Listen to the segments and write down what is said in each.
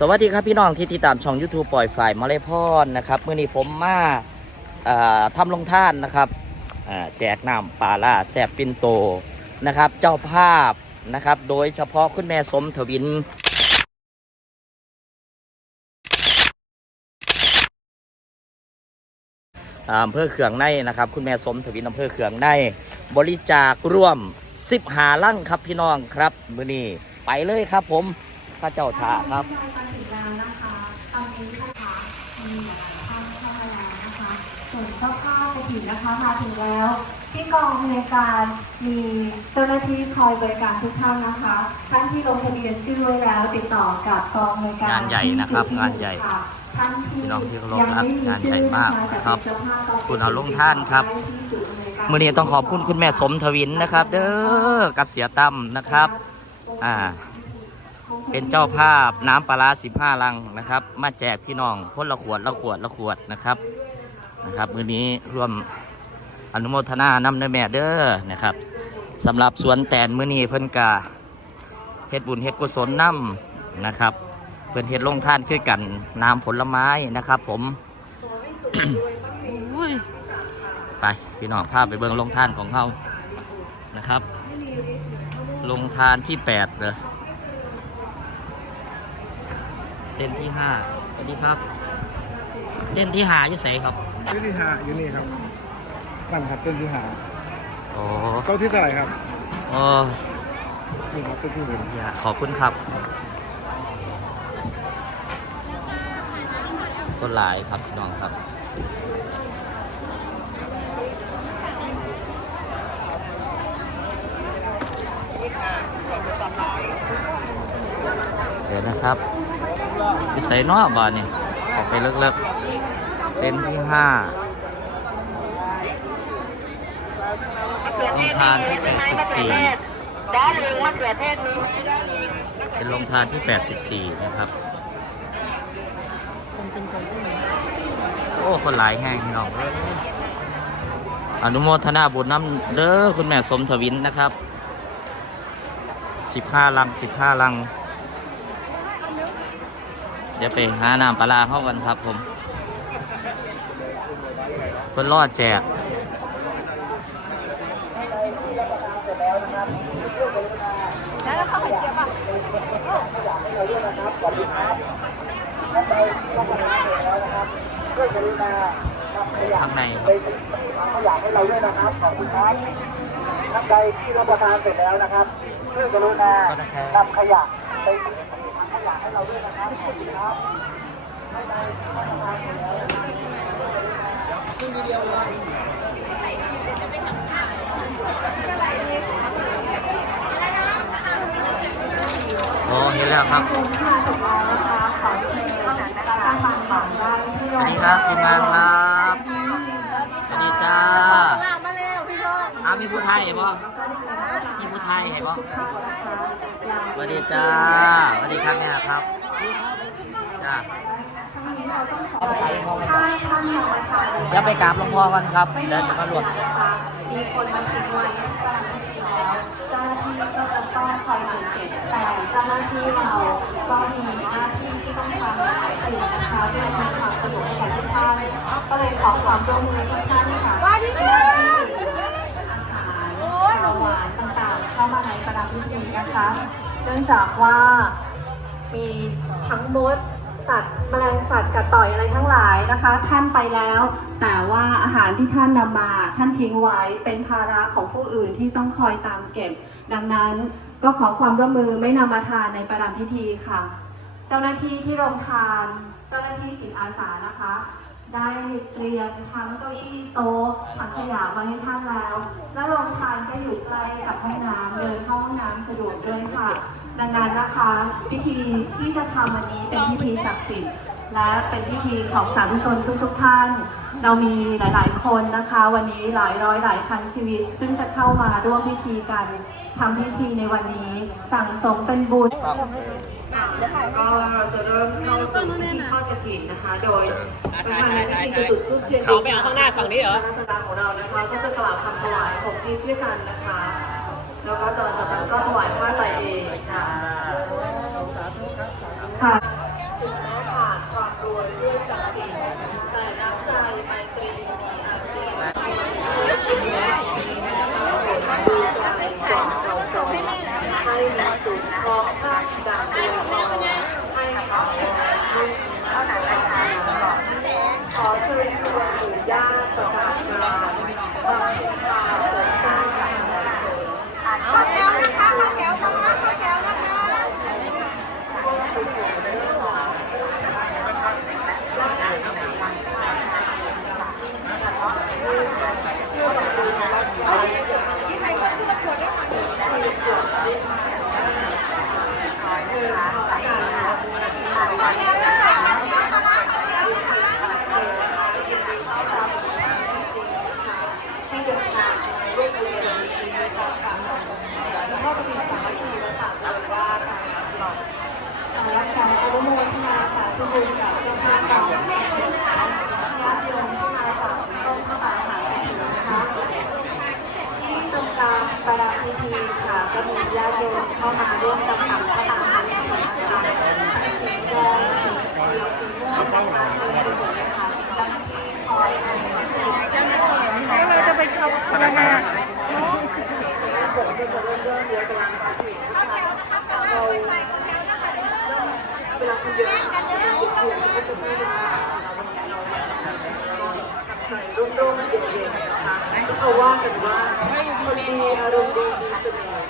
สวัสดีครับพี่น้องที่ติดตามช่อง YouTube ปล่อยฝ่ายมาเลยพรนนะครับเมื่อนี้ผมมาทำลงท่านนะครับแจกน้ำปลาล่าแซบปินโตนะครับ เจ้าภาพนะครับ โดยเฉพาะคุณแม่สมทวินอำเภอเขืองในนะครับ คุณแม่สมทวินอำเภอเขืองในบริจาคร่วม10หาลั่งครับพี่น้องครับ มือนี้ไปเลยครับผม พระเจ้าท่าครับแล้วนะคะตอนนี้นะคะมีหลายๆท่านเข้ามาแล้วนะคะส่วนเจ้าภาพกระถิ่นนะคะมาถึงแล้ว ที่กองในวยการมีเจ้าหน้าที่คอยบริการทุกท่านนะคะ ท่านที่ลงทะเบียนชื่อไว้แล้วติดต่อกับกองในวยการงานใหญ่นะครับที่จุดที่งานใหญ่ค่ะท่านที่พี่น้องที่เคารพยังไม่มีงานชื่ใหญ่อมากนะคะแต่ครับเป็นเจ้าภาพก็คุณเอาลงท่านครับได้ที่จุดอำนวยการมื่อนี้ต้องขอบคุณคุณแม่สมทวินนะครับ เด้อกับเสียตั้มนะครับ อ่า เป็นเจ้าภาพน้ำปลาร้า15ลังนะครับ มาแจกพี่น้องคนละขวดละขวดละขวดนะครับนะครับ มือนี้ร่วมอนุโมทนานำในแม่เด้อนะครับสำหรับสวนแตนมือนี้เพิ่นกาเฮ็ดบุญเฮ็ดกุศลนำนะครับ เพิ่นเฮ็ดลงท่านคือกันน้ำผลไม้นะครับ ผมไปพี่น้องพาพไปเบิ่งลงทานของเขานะครับ ลงทานที่แปดเลย เต้นที่ห้าสวัสดีครับ เต้นที่หาอยู่ใสครับต้นที่หาอยู่นี่ครับนั่นครับต้นที่หาโอ้โต๊ะที่เท่าไหร่ครับโอ้นี่ครับต้นที่หนึ่งอย่าขอบคุณครับคนหลายครับพี่น้องครับ เดี๋ยวนะครับพิสัยนอกบ้านนี่ออกไปเลิกๆเป็นที่ห้าลงทานที่แปดาลิงมะเขือเทศเป็นลงทานที่แปดสิบสี่นะครับ โอ้ คนหลายแห้งน้องเอ้ยอนุโมทนาบุญน้ำเด้อคุณแม่สมทวินนะครับสิบห้าลังสิบห้าลัง เดี๋ยวไปหาน้ำปลาร้าเข้ากันครับผมเพิ่นรอดแจกข้างในครับขยะให้เราด้วยนะครับขอบคุณครับท่านใดที่รับประทานเสร็จแล้วนะครับช่วยกรุณาก็นะครับนำขยะไป ทิ้งถังขยะให้เราด้วยนะครับขอบคุณครับโอ้เห็นแล้วครับคุณค่ะถึงแล้วนะคะขอเชิญการทานของได้ที่สวัสดีครับทีมงานครับสวัสดีจ้า มาเร็วพี่น้ อามีผู้ไทยบ่มีผู้ไทยเห็นบ่สวัสดีจ้าสวัสดีครับเนี่ยครับจ้าถ้าท่านยังไม่ทานอย่าไปกราบหลวงพ่อกันครับไม่เดินหามารวมมีคนมาทิ้งไว้ที่แล้วเจ้าหน้าที่ก็จะต้องคอยสังเกตแต่เจ้าหน้าที่เราก็มีหน้าที่ที่ต้องทำหลายสิ่งนะคะเพื่อความสะดวกแก่ทุกท่านก็เลยขอความร่วมมือทุกท่านค่ะว่าที่อาหารข้าวหวานต่างๆ เข้ามาในประดับพิธีนะคะ เนื่อง จากว่ามีทั้งมดสัตว์แมลงสัตว์กระต่อยอะไรทั้งหลายนะคะ ท่านไปแล้ว แต่ว่าอาหารที่ท่านนำมาท่านทิ้งไว้เป็นภาระของผู้อื่นที่ต้องคอยตามเก็บ ดังนั้นก็ขอความร่วมมือไม่นำมาทานในประดำพิธีค่ะ เจ้าหน้าที่ที่โรงทาน เจ้าหน้าที่จิตอาสานะคะ ได้เตรียมทั้งเก้าอี้โต๊ะถังขยะไว้ให้ท่านแล้ว และโรงทานก็อยู่ใกล้กับห้องน้ำเดินเข้าห้องน้ำสะดวกด้วยค่ะ ดังนั้นนะคะ พิธีที่จะทำวันนี้เป็นพิธีศักดิ์สิทธิ์ และเป็นพิธีของสาธุชนทุกๆทท่าน เรามีหลายๆ คนนะคะ วันนี้หลายร้อยหลายพันชีวิต ซึ่งจะเข้ามาร่วมพิธีกันทำพิธีในวันนี้สั่งสมเป็นบุญก็เราจะเริ่มเข้าสู่พิธีทอดกระถิ่นนะคะ โดยประธานในพิธีจะจุดธูปเทียนบูชาข้างหน้าฝั่งนี้เหรอคณะตาของเรานะคะก็จะกล่าวคำถวายหกทีด้วยกันนะคะ แล้วก็จะจากนั้นก็ถวายผ้าไตรเองค่ะค่ะ รวยด้วยทรัพย์สินแต่น้ำใจไมตรีมีอาจริงดูไกลกว่าเราก่อนให้มีสุขพร้อมตั้งดังดวงพรให้เขาไม่มีเท่านั้นขอเชิญชวนหมู่ญาติประกาศงานบำเพ็ญทานเสริมสร้างงานกุศลขอเชิญชวนแถวนะคะแถวนะคะกุศลเรื่องราว ที่เดินทางร่วมเลยในนี้นะคะกับพ่อปฏิสามัคคีและต่างจังหวัดค่ะและขออนุโมทนา กับเจ้าภาพเราญาติโยมที่มาตักต้นพระบาหาแห่งนะคะที่ตรงกลางประดาพิธีค่ะก็มีญาติโยมเข้ามาร่วมจำนำพระบาหาแห่งนะคะสีแดงสีเขียวสีม่วงนะคะเต็มไปหมดเลยค่ะเจ้าหน้าที่คอยให้ความช่วยเหลือเราจะไปเอาไงอะ ผมก็จะเริ่มเริ่มเยอะกำลังมาถึงนะคะเราเวลาคนเยอะจะเป็นเสียงก็จะไม่ได้ ใจรุ่มๆเย็นๆนะคะเขาว่ากันว่าคนดีอารมณ์ดีมีเสน่ห์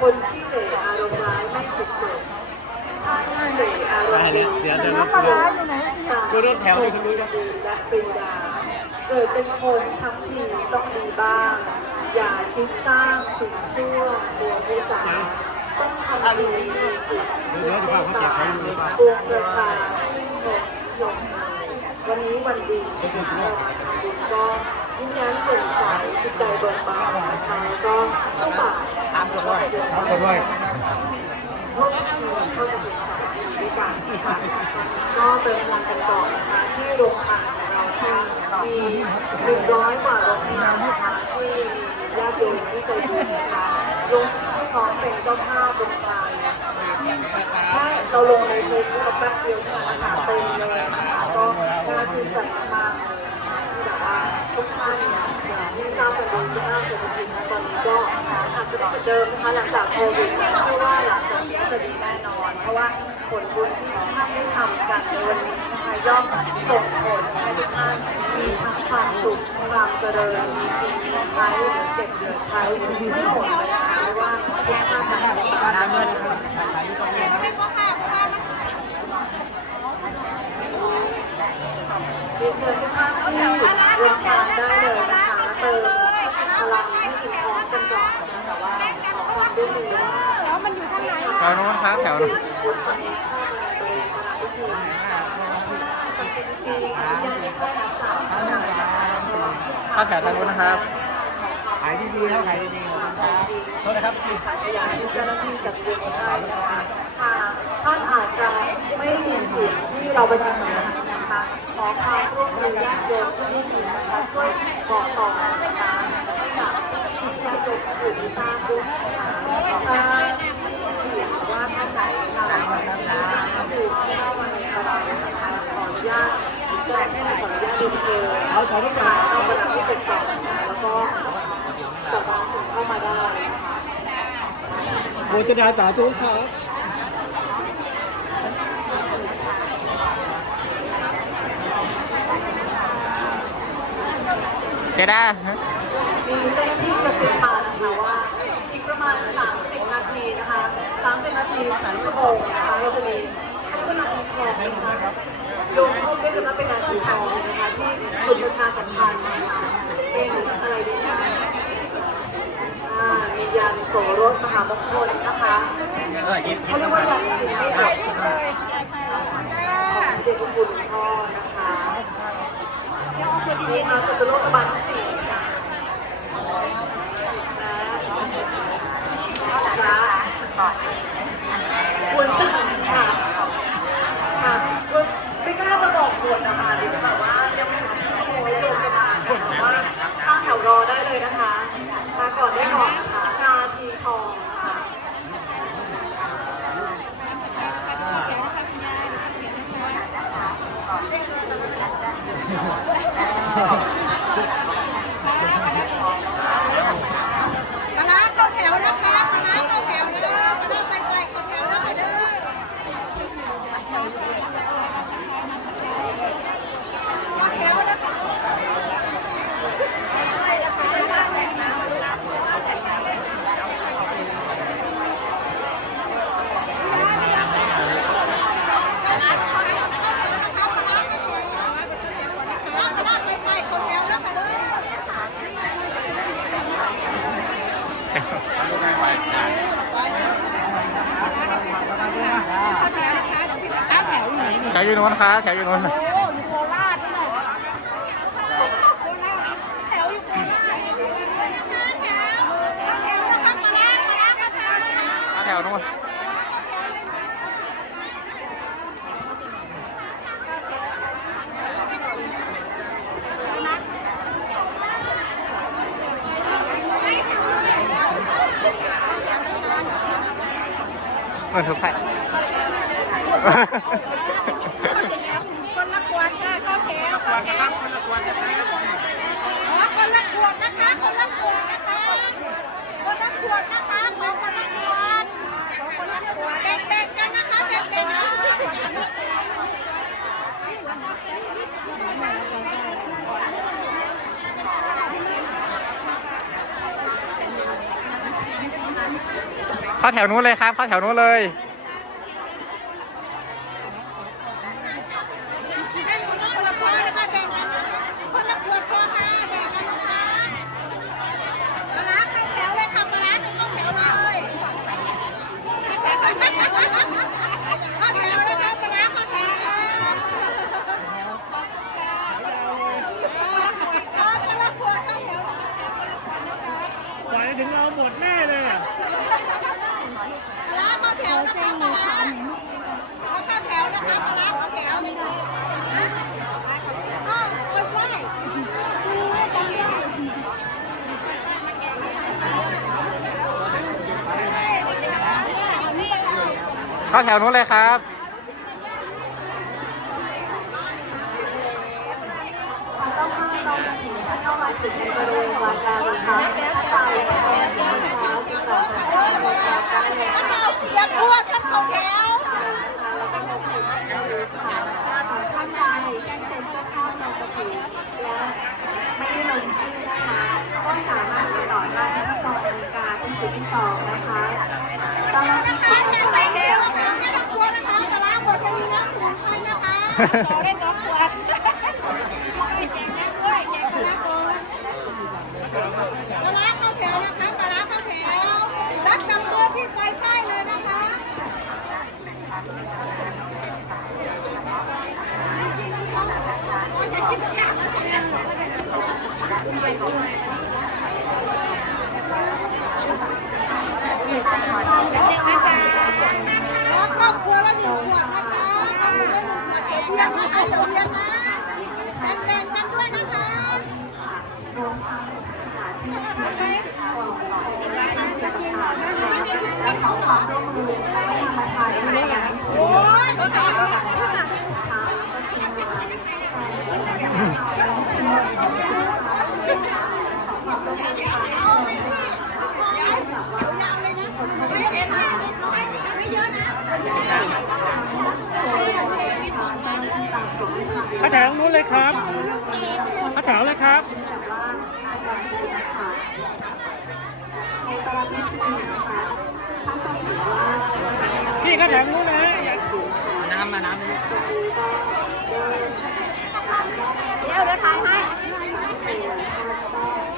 คนที่เหลอารมณ์ร้ายไม่สุขสนถ้าที่เหลอารมณ์ดีเดี๋ยวเดี๋ยวน้ำปลาร้าอยู่ไหนดูรถแถวที่คุณรู้และปรีดาเกิดเป็นคนทั้งทีต้องดีบ้าง อย่าคิดสร้างสิ่งชั่วตัวผู้สาต้องทำดีมีจิตเมตตาปวงประชาชื่นชม ยกวันนี้วันดีเรามาทำบุญก็ยิ้มแย้มแจ่มใสจิตใจเบิกบานนะคะก็สู้บ่าสามคนร้อยครับคนด้วยร่วมทีมเข้ามาถึงสามปีด้วยกันค่ะก็เติมพลังกันต่อนะคะที่โรงทานของเราค่ะมีหนึ่งร้อยกว่าโรงทานนะคะที่ญาติโยมที่ใจบุญนะคะลงชื่อพร้อมเป็นเจ้าภาพโรงทานแค่ เราลงในเฟซบุ๊กแป๊บเดียวเท่านั้นนะคะเต็มเลยนะคะก็น่าชื่นใจมากๆเลยที่แบบว่าทุกท่านเนี่ยอย่างที่ทราบกันดีสภาพเศรษฐกิจนะตอนนี้ก็อาจจะไม่เหมือนเดิมนะคะหลังจากโควิดเนี่ยเชื่อว่าหลังจากนี้จะดีแน่นอน เพราะว่าผลบุญที่ท่านได้ทำกันในวันนี้นะคะย่อมส่งผลให้ทุกท่านมีทั้งความสุขความเจริญมีกินมีใช้เก็บเหลือใช้ไม่หมดเลยนะคะเพราะว่าทุกชาตินั้นเป็นการน้ำเงิน เรียนเชิญทุกท่านที่รวมทานได้เลยนะคะเติมพลังให้ถึงพร้อมกันก่อนคะแต่ว่าขอความร่วมมือว่าแล้วมันอยู่ทางไหนแถวนู้นครับแถวนู้นข้ามาในประเด็นพลังพิธีจำเป็นจริงๆอนุญาตให้เข้านับกล่าวเท่านั้นนะคะข้าวแถวทางนู้นนะครับขายดีๆครับขายดีๆขอบคุณครับโทษนะครับอยากให้เจ้าหน้าที่จัดเรียนได้นะคะ ท่านอาจจะไม่ได้ยินเสียงที่เราประชาสัมพันธ์นะคะขอความร่วมมือญาติโยมที่ได้ยินนะคะช่วยบอกต่อนะคะให้กับญาติโยมที่อยู่ที่ทราบด้วยนะคะถ้าเห็นว่าท่านไหนค่ะดื่มข้ามาในกระเป๋านะคะขออนุญาตแจ้งให้ขออนุญาตเรียนเชิญเอาขอทุกอย่างเข้าประดับพิเศษก่อนนะคะแล้วก็จะวางถึงเข้ามาได้นะคะโมทนาสาธุครับ เจด้ามีเจ้าหน้าที่กระซิบมานะคะว่าอีกประมาณ 30 นาทีนะคะ 30 นาทีถึงชั่วโมงนะคะเราจะมีให้เป็นนาทีทองนะคะโยมชมเรียกกันว่าเป็นนาทีทองนะคะที่จุดประชาสัมพันธ์นะคะเป็นอะไรดีนะอ่ามียันโสรสมหามงคลนะคะเขาเรียกว่ายันสิริเดชของเด็กคุณพ่อนะคะ มีอาจตุโลกบาลทั้งสี่ค่ะนะคะควรสั่งค่ะค่ะไม่กล้าจะบอกคนนะคะหรือแบบว่ายังไม่ถึงชั่วโมงแล้วโยมจะมาแต่ว่าตั้งแถวรอได้เลยนะคะมาก่อนได้ก่อนนะคะนาทีทองค่ะ ปลาร้าเข้าแถวนะคะปลาร้าเข้าแถวเด้อปลาร้าไปไปเข้าแถวนะคะเด้อเข้าแถวนะคะ แถวอยู่โน้นครับแถวอยู่โน้นแถวนู้นเหมือนทุกไข่คนละขวดค่ะเข้าแถวเข้าแถวอ๋อคนละขวดนะคะค นละขวดนะคะคนละขวดนะคนละขวดขอคนละขวดแกันะคะแบ่งๆกันเข้าแถวนู้นลยครับเข้าแถวนู้นเลยแบ่งคนละคนละขวดนะคะแบ่งกันนะคะคนละขวดพอค่ะแบ่งกันนะคะปลาร้า เข้าแถวเลยค่ะปลาร้าเข้าแถวเลยข้าแถวนะคะปลาร้าเข้าแถวค่ะคนละขวดเข้าแถวปล่อยถึงเราหมดแน่เลยอะ ปลาร้าเข้าแถวนะคะปลาร้าเข้าแถวนะคะปลาร้าเข้าแถวฮะอ้าวโอ้ยไหวเข้าแถวนู้นเลยครับ เจ้าภาพเราจะถึงที่เข้ามาถึงในบริเวณวัดแล้วนะคะตามไปนะคะติดต่อทางการบริการได้เลยค่ะ เอาเปียกพวดกันเข้าแถว ท่านใดที่เป็นเจ้า ภาพนำกระถิ่นและไม่ได้ลงชื่อนะคะ ก็สามารถติดต่อได้ที่กองบริการที่จุดที่สองนะคะเจ้าหน้าที่นะคะอย่าใส่แถวนะคะไม่ต้องกลัวนะคะปลาร้าบดจะมีน้ำสมุนไพรนะคะ ขอได้สองขวดแจกได้ด้วยแจกปลาร้าก่อนปลาร้าเข้าแถวนะคะปลาร้าเข้าแถวรับจำตัวที่ไฟไฟเลยนะคะ ขอครอบครัวละหนึ่งขวดนะคะครอบครัวละหนึ่งขวดเดี๋ยวเลี้ยงนะคะเดี๋ยวเลี้ยงนะแบ่งๆกันด้วยนะคะ รวมทั้งสถานที่ที่และขอความร่วมมือให้ธรรมทานด้วยกัน โอ้ยขอขอบคุณค่ะ ไม่เห็นนะไม่เยอะนะ เข้าแถวนู้นเลยครับเข้าแถวเลยครับในตลาดที่ดีนะคะท่านจะเห็นว่าพี่เข้าแถวนู้นนะน้ำมาน้ำเดี๋ยวเดี๋ยวถ่ายให้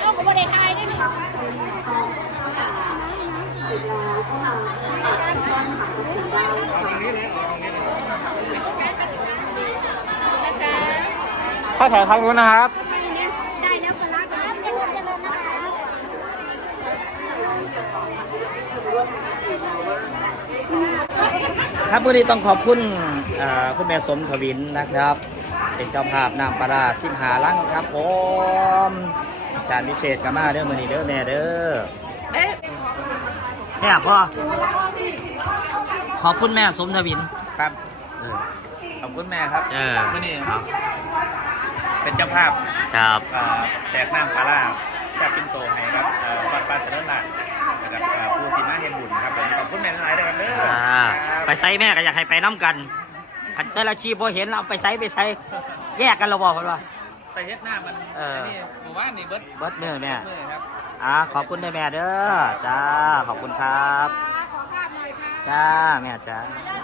เอาผมไม่ได้ถ่ายด้วยนะเสร็จแล้วก็นำตัดต้นหางถึงได้ค่ะเข้าแถวทางนู้นนะครับ ได้แล้วปลาร้าครับเจริญเจริญนะคะ ครับวันนี้ต้องขอบคุณอ่าคุณแม่สมทวินนะครับ เป็นเจ้าภาพนามปลาร้าสิบหาลังครับผมอาจารย์วิเชษกามาเด้อมือนี้เด้อแม่เด้อแซ่บพ่อขอบคุณแม่สมทวินครับเออขอบคุณแม่ครับเออวันนี้ครับ เป็นเจ้าภาพครับเอ่อแจกน้ำปลาร้าแซ่บปินโตให้ครับเอ่อวัดบ้านเจริญราษ ฎร์นะครับเอ่อผู้ที่มาเฮ็ดบุญครับผมขอบคุณแม่หลายๆนะครับเด้ออ่าครับไปไซแม่ก็อยากให้ไปน้ำกันคันแต่ละชีพพอเห็นเราไปไซไปไซแยกกันเราบอกกันว่า ไปเฮ็ดหน้ามันเออ นี่หมู่บ้านนี่เบิดเบิดมือแม่มือครับ อ่าขอบคุณด้วยแม่เด้อจ้าขอบคุณครับ ขอภาพหน่อยค่ะจ้าแม่จ้าได้